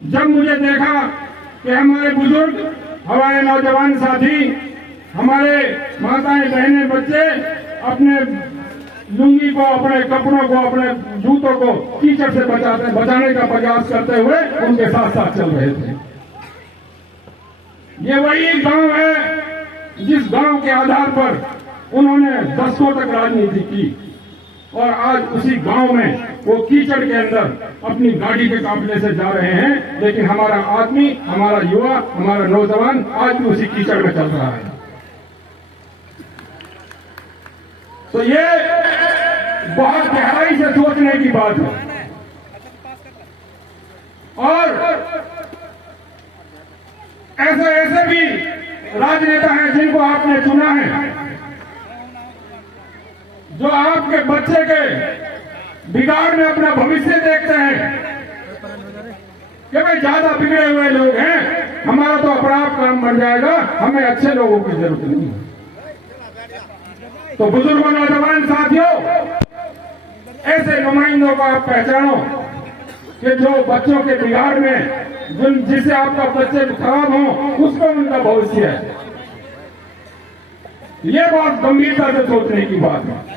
जब मुझे देखा कि हमारे बुजुर्ग, हमारे नौजवान साथी, हमारे माताएं, बहनें, बच्चे अपने लुंगी को, अपने कपड़ों को, अपने जूतों को कीचड़ से बचाने का प्रयास करते हुए उनके साथ साथ चल रहे थे। ये वही गांव है जिस गांव के आधार पर उन्होंने दशकों तक राजनीति की, और आज उसी गांव में वो कीचड़ के अंदर अपनी गाड़ी के काफिले से जा रहे हैं, लेकिन हमारा आदमी, हमारा युवा, हमारा नौजवान आज भी उसी कीचड़ में चल रहा है। तो ये बहुत गहराई से सोचने की बात है। और ऐसे ऐसे भी राजनेता हैं जिनको आपने चुना है, जो आपके बच्चे के बिगाड़ में अपना भविष्य देखते हैं कि भाई ज्यादा बिगड़े हुए लोग हैं, हमारा तो अपना आप काम बन जाएगा, हमें अच्छे लोगों की जरूरत नहीं है। तो बुजुर्गों, नौजवान साथियों, ऐसे नुमाइंदों को आप पहचानो कि जो बच्चों के बिगाड़ में, जिससे आपका बच्चे खराब हो, उसको उनका भविष्य है। ये बहुत गंभीरता से सोचने की बात है।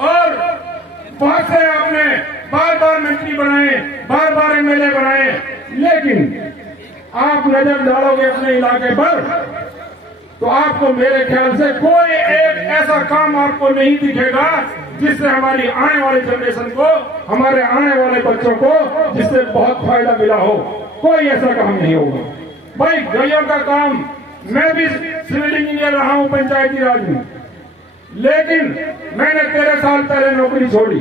और बहुत से आपने बार बार मंत्री बनाए, बार बार एमएलए बनाए, लेकिन आप नजर डालोगे अपने इलाके पर तो आपको मेरे ख्याल से कोई एक ऐसा काम आपको नहीं दिखेगा जिससे हमारी आने वाली जनरेशन को, हमारे आने वाले बच्चों को जिससे बहुत फायदा मिला हो। कोई ऐसा काम नहीं होगा। भाई गलियों का काम, मैं भी सिविल इंजीनियर रहा हूं पंचायती राज में, लेकिन मैंने 13 साल पहले नौकरी छोड़ी।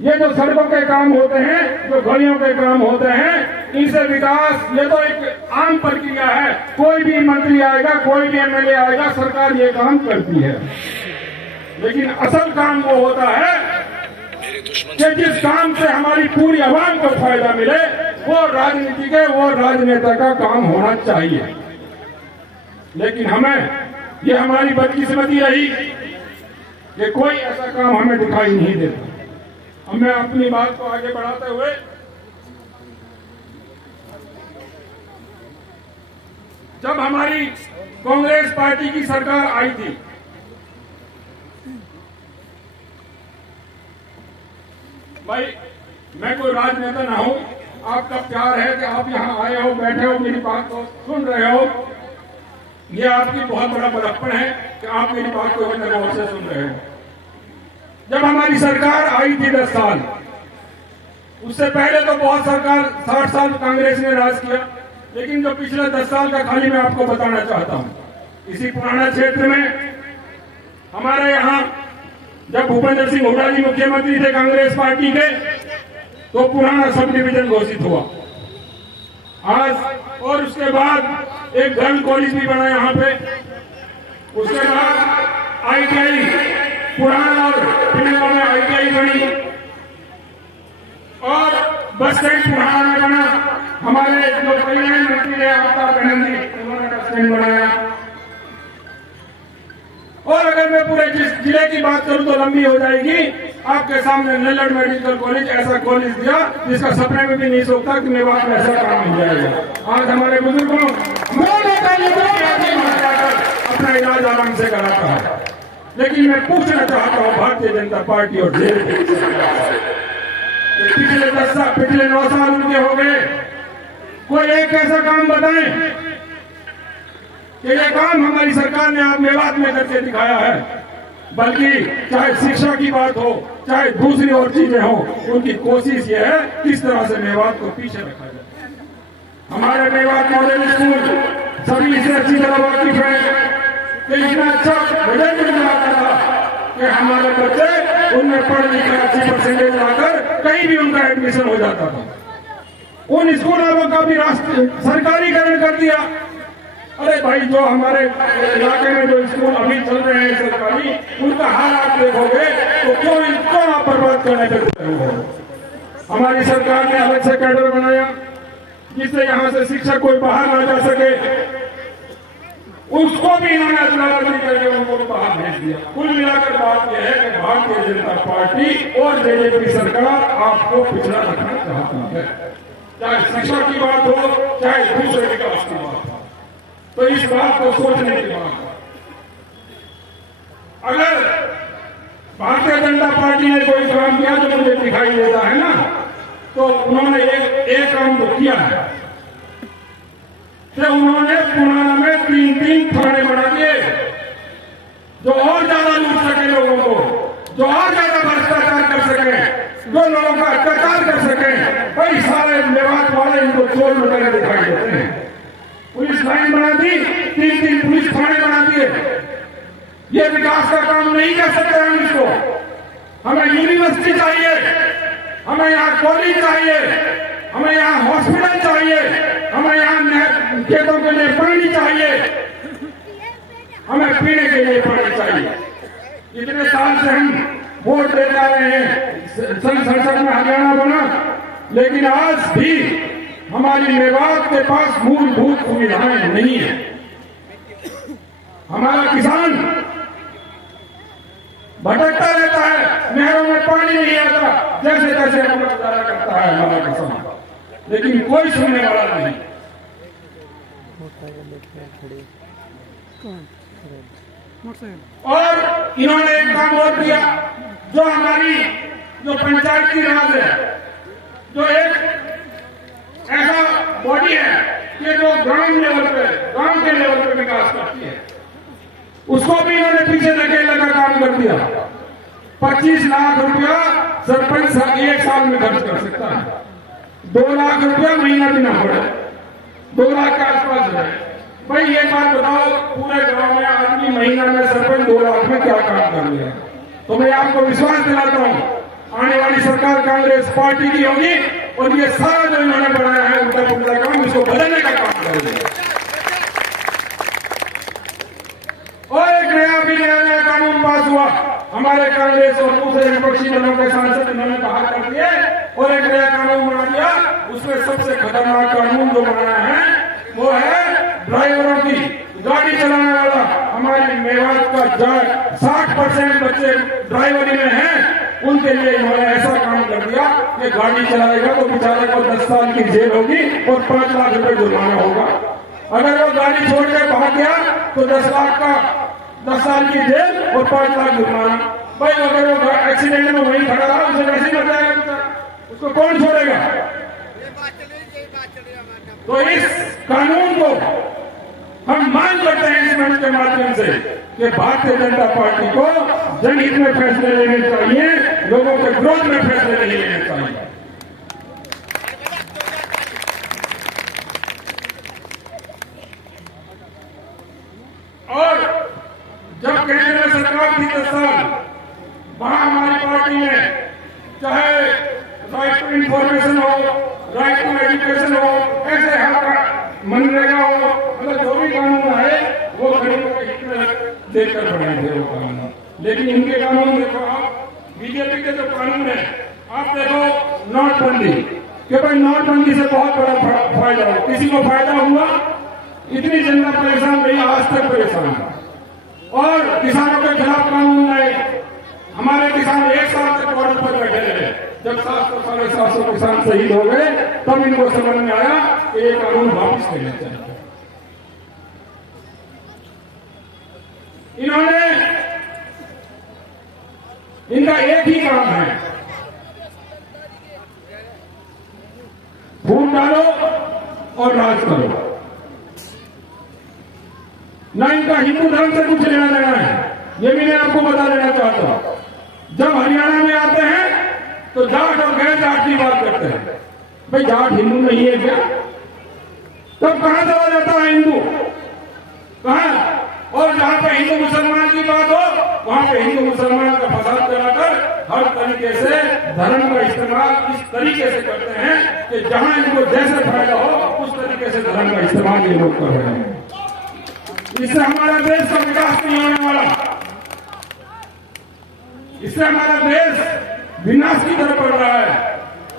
ये जो सड़कों के काम होते हैं, जो गलियों के काम होते हैं, इनसे विकास, ये तो एक आम प्रक्रिया है। कोई भी मंत्री आएगा, कोई भी एमएलए आएगा, सरकार ये काम करती है। लेकिन असल काम वो होता है कि जिस काम से हमारी पूरी आवाम को फायदा मिले, वो राजनीति के, वो राजनेता का काम होना चाहिए। लेकिन हमें, ये हमारी बदकिस्मती रही कि कोई ऐसा काम हमें दिखाई नहीं देता। अब मैं अपनी बात को आगे बढ़ाते हुए जब हमारी कांग्रेस पार्टी की सरकार आई थी, भाई मैं कोई राजनेता ना हूं, आपका प्यार है कि आप यहां आए हो, बैठे हो, मेरी बात को सुन रहे हो। ये आपकी बहुत बड़ा बड़प्पन है कि आप मेरी बात को इतने गौर से सुन रहे हो। जब हमारी सरकार आई थी 10 साल, उससे पहले तो बहुत सरकार 60 साल कांग्रेस ने राज किया, लेकिन जो पिछले 10 साल का खाली मैं आपको बताना चाहता हूं। इसी पुराना क्षेत्र में हमारे यहां जब भूपेंद्र सिंह हुड्डा जी मुख्यमंत्री थे कांग्रेस पार्टी के, तो पुराना सब डिवीजन घोषित हुआ आज। और उसके बाद एक गर्ल कॉलेज भी बना यहाँ पे, उसके बाद आईटीआई पुराना और पिंडवा में आईटीआई बनी, और बस स्टैंड पुराना बना। हमारे जो परिवहन मंत्री है अवतार बनर्जी, उन्होंने बस स्टैंड बनाया। और अगर मैं पूरे जिले की बात करूं तो लंबी हो जाएगी। आपके सामने नल्लड़ मेडिकल कॉलेज, ऐसा कॉलेज दिया जिसका सपने में भी नहीं सोचता कि मेवात में ऐसा काम मिल जाएगा। आज हमारे बुजुर्गों अपना इलाज आराम से कराता है। लेकिन मैं पूछना चाहता हूं भारतीय जनता पार्टी और जेडीयू, पिछले 10 साल, पिछले 9 साल उनके हो गए, कोई एक ऐसा काम बताएं कि ये काम हमारी सरकार ने आप मेवात में करके दिखाया है। बल्कि चाहे शिक्षा की बात हो, चाहे दूसरी और चीजें हो, उनकी कोशिश ये है किस तरह से मेवात को पीछे रखा जाए। हमारे मेवात मॉडल स्कूल सभी इसे अच्छी तरह वाकिफ है कि इतना अच्छा रिजल्ट मिलाता था कि हमारे बच्चे उनमें पढ़ लिख कर अच्छी परसेंटेज लाकर कहीं भी उनका एडमिशन हो जाता था। उन स्कूलों का भी सरकारीकरण कर दिया। अरे भाई, जो हमारे इलाके में जो स्कूल अभी चल रहे हैं सरकारी, उनका हाल आप देखोगे तो क्यों आप बर्बाद करने पर। हमारी सरकार ने अलग से कैडर बनाया जिससे यहाँ से शिक्षक कोई बाहर ना जा सके, उसको भी इन्होंने अदला-बदली करके उनको बाहर भेज दिया। कुल मिलाकर बात यह है कि भारतीय जनता पार्टी और जेडीयू की सरकार आपको पिछड़ा रखना चाहती है। चाहे शिक्षा की बात हो, चाहे दूसरे विकास की बात हो। तो इस बात को सोचने की बात है। अगर भारतीय जनता पार्टी ने कोई काम किया जो मुझे दिखाई देता है ना, तो उन्होंने एक काम तो किया है कि उन्होंने पुराना में 3 थाने बना दिए, जो और ज्यादा लूट सके लोगों को, जो और ज्यादा भ्रष्टाचार कर सके, जो लोगों का अत्याचार कर सके। कई सारे मेवात वाले इनको चोर लुटेरे दिखाई देते हैं। पुलिस लाइन बना दी, 3 पुलिस थाने बना दिए। ये विकास का काम नहीं कर सकते हम इसको। हमें यूनिवर्सिटी चाहिए, हमें यहाँ कॉलेज चाहिए, हमें यहाँ हॉस्पिटल चाहिए, हमें यहाँ खेतों के लिए पानी चाहिए, हमें पीने के लिए पानी चाहिए। इतने साल से हम वोट दे जा रहे हैं, संसद में हरियाणा बना, लेकिन आज भी हमारी मेवात के पास मूलभूत सुविधाएं नहीं है। हमारा किसान भटकता रहता है, नहरों में पानी नहीं आता, जैसे तैसे अपना गुजारा करता है हमारा किसान, लेकिन कोई सुनने वाला नहीं। और इन्होंने एक काम और किया, जो हमारी जो पंचायती राज है, जो एक ऐसा बॉडी है कि जो ग्राम लेवल पे, गांव के लेवल पे विकास करती है, उसको भी इन्होंने पीछे धकेलने का काम कर दिया। 25 लाख रुपया सरपंच 1 साल में खर्च कर सकता है, 2 लाख रुपया महीना भी ना पड़े, 2 लाख के आसपास है। भाई ये बात बताओ, पूरे गांव में आदमी महीना में सरपंच 2 लाख में क्या काम कर लिया? तो मैं आपको विश्वास दिलाता हूँ, आने वाली सरकार कांग्रेस पार्टी की होगी और ये सारा जो इन्होंने बनाया है उनका पूरा काम इसको बदलने का काम करेंगे। और एक नया कानून पास हुआ, हमारे कांग्रेस और दूसरे विपक्षी दलों के सांसद इन्होंने बाहर कर दिए और एक नया कानून बना दिया। उसमें सबसे खतरनाक कानून जो बनाया है वो है ड्राइवरों की, गाड़ी चलाने वाला। हमारी मेवात का 60% बच्चे ड्राइवरी में हैं, उनके लिए इन्होंने ऐसा काम कर दिया कि गाड़ी चलाएगा तो बेचारे को 10 साल की जेल होगी और 5 लाख रुपए जुर्माना होगा। अगर वो गाड़ी छोड़ के भाग गया तो 10 साल की जेल और 5 लाख जुर्माना। भाई अगर वो एक्सीडेंट में वहीं खड़ा रहा, उसे वैसे ही मर जाएगा, उसको कौन छोड़ेगा? तो इस कानून को हम मांग करते हैं इस मंच के माध्यम से कि भारतीय जनता पार्टी को जनहित में फैसले लेने चाहिए, लोगों के विरोध में फैसले नहीं लेने चाहिए। और जब केंद्र में सरकार थी 10 साल, वहां हमारी पार्टी ने चाहे राइट टू इंफॉर्मेशन हो, राइट टू एजुकेशन हो, ऐसे मनरेगा हो, मतलब जो भी कानून आए वो गरीबों के हित में देकर बनाए थे वो कानून। लेकिन इनके कानून देखो आप, बीजेपी के जो कानून है, आप देखो नोटबंदी, कि भाई नोटबंदी से बहुत बड़ा फायदा हो, किसी को फायदा हुआ? इतनी जनता परेशान रही, आज तक परेशान है। और किसानों के खिलाफ कानून लाए, हमारे किसान 1 साल तक बॉर्डर पर बैठे रहे। जब 700-750 किसान शहीद हो गए तब इनको समझ में आया कि ये कानून वापस लेना चाहिए। इन्होंने, इनका एक ही काम है, फूट डालो और राज करो। ना इनका हिंदू धर्म से कुछ लेना देना है, ये भी मैं आपको बता देना चाहता हूं। जब हरियाणा में आते हैं तो जाट और गैर जाट की बात करते हैं। भाई जाट हिंदू नहीं है क्या? तब कहां चला जाता है हिंदू? कहां? और जहां पे हिंदू मुसलमान की बात हो वहां पे हिंदू मुसलमान का फसाद कराकर हर तरीके से धर्म का इस्तेमाल इस तरीके से करते हैं कि जहां इनको जैसे फायदा हो उस तरीके से धर्म का इस्तेमाल ये लोग कर रहे हैं। इससे हमारा देश का विकास नहीं होने वाला, इससे हमारा देश विनाश की तरफ बढ़ रहा है।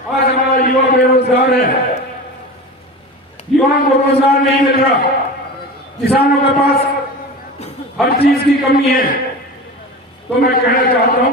आज हमारा युवा बेरोजगार है, युवाओं को रोजगार नहीं मिल रहा, किसानों के पास हर चीज की कमी है। तो मैं कहना चाहता हूं